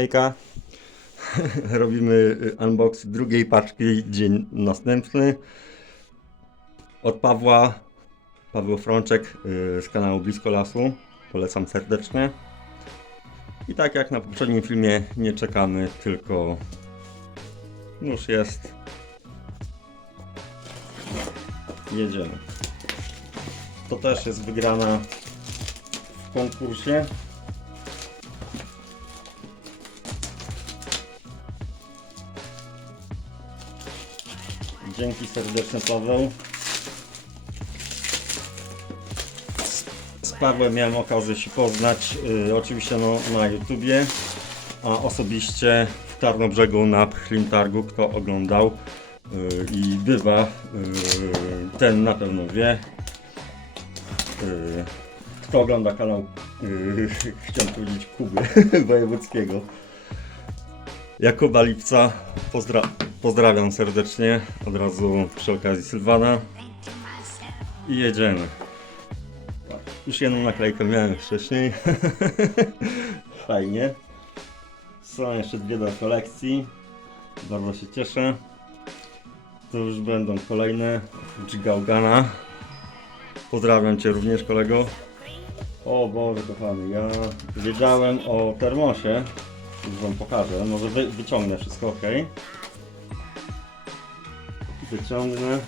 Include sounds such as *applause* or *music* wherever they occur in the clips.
Hejka. *laughs* Robimy y, unbox drugiej paczki, dzień następny. Od Pawła, Paweł Frączek y, z kanału Blisko Lasu. Polecam serdecznie. I tak jak na poprzednim filmie, nie czekamy, tylko już jest. Jedziemy. To też jest wygrana w konkursie. Dzięki serdeczne Paweł. Z- Pawłem miałem okazję się poznać, y, oczywiście no, na YouTubie, a osobiście w Tarnobrzegu na Pchlim Targu, kto oglądał y, i bywa, y, ten na pewno wie. Y, kto ogląda kanał, y, *laughs* chciałem powiedzieć Kuby *laughs* Wojewódzkiego. Jakuba Lipca, pozdra pozdrawiam serdecznie, od razu przy okazji Sylwana. I jedziemy. Tak, Już jedną naklejkę miałem wcześniej. *laughs* Fajnie. Są jeszcze dwie do kolekcji. Bardzo się cieszę. To już będą kolejne. Gaugana. Pozdrawiam Cię również kolego. O Boże kochany, ja wiedziałem o termosie. Już wam pokażę. Może wy, wyciągnę wszystko ok. Wyciągnę.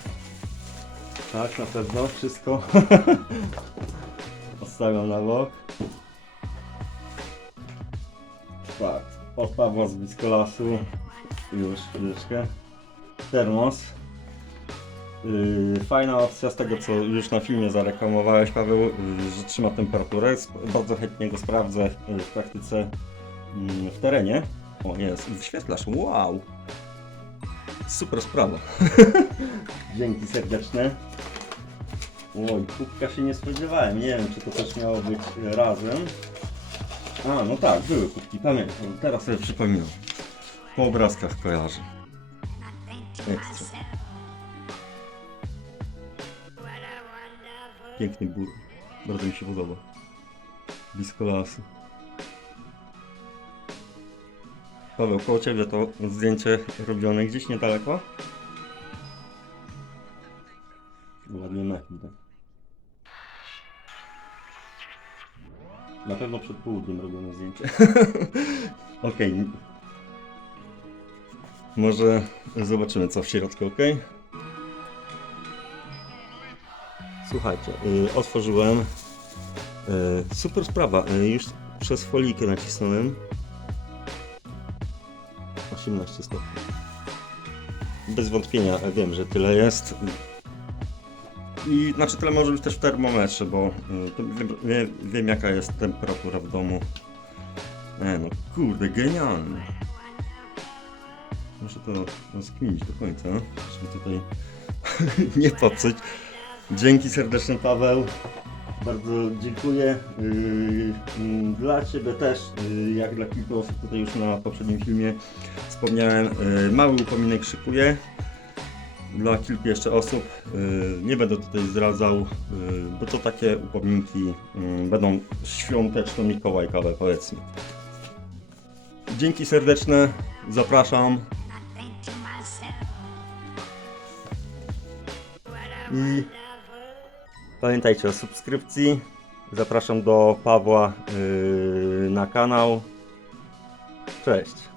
Tak, na pewno wszystko. *laughs* Odstawiam na bok. Tak, od z blisko lasu. Już chwileczkę. Termos. Yy, fajna opcja z tego, co już na filmie zareklamowałeś, Paweł, yy, że trzyma temperaturę. Bardzo chętnie go sprawdzę yy, w praktyce mm, w terenie. O, jest, wyświetlasz, wow! Super sprawa. *laughs* Dzięki serdeczne. Oj, kubka się nie spodziewałem. Nie wiem, czy to też miało być razem. A, no tak, były kubki, pamiętam. Teraz sobie przypominam. Po obrazkach kojarzę. Ekstra. Piękny bór. Bardzo mi się podoba. Blisko lasu. Paweł, koło Ciebie to zdjęcie robione gdzieś niedaleko? Ładnie na chwilę. Na pewno przed południem robione zdjęcie. *laughs* Okej. Może zobaczymy co w środku, ok? Słuchajcie, y, otworzyłem. Y, super sprawa. Y, już przez folikę nacisnąłem. 18 stopni. Bez wątpienia wiem, że tyle jest. I znaczy tyle może być też w termometrze, bo y, wiem, wiem, wiem jaka jest temperatura w domu. E, no kurde, genialne. Muszę to rozkminić do końca, żeby tutaj *laughs* nie popsuć. Dzięki serdeczne Paweł. Bardzo dziękuję. Yy, mm, Dla Ciebie też, yy, jak dla kilku osób tutaj już na poprzednim filmie wspomniałem, yy, mały upominek szykuję. Dla kilku jeszcze osób. Nie będę tutaj zdradzał, bo to takie upominki będą świąteczno-mikołajkowe powiedzmy. Dzięki serdeczne, zapraszam. I Pamiętajcie o subskrypcji. Zapraszam do Pawła yy, na kanał. Cześć.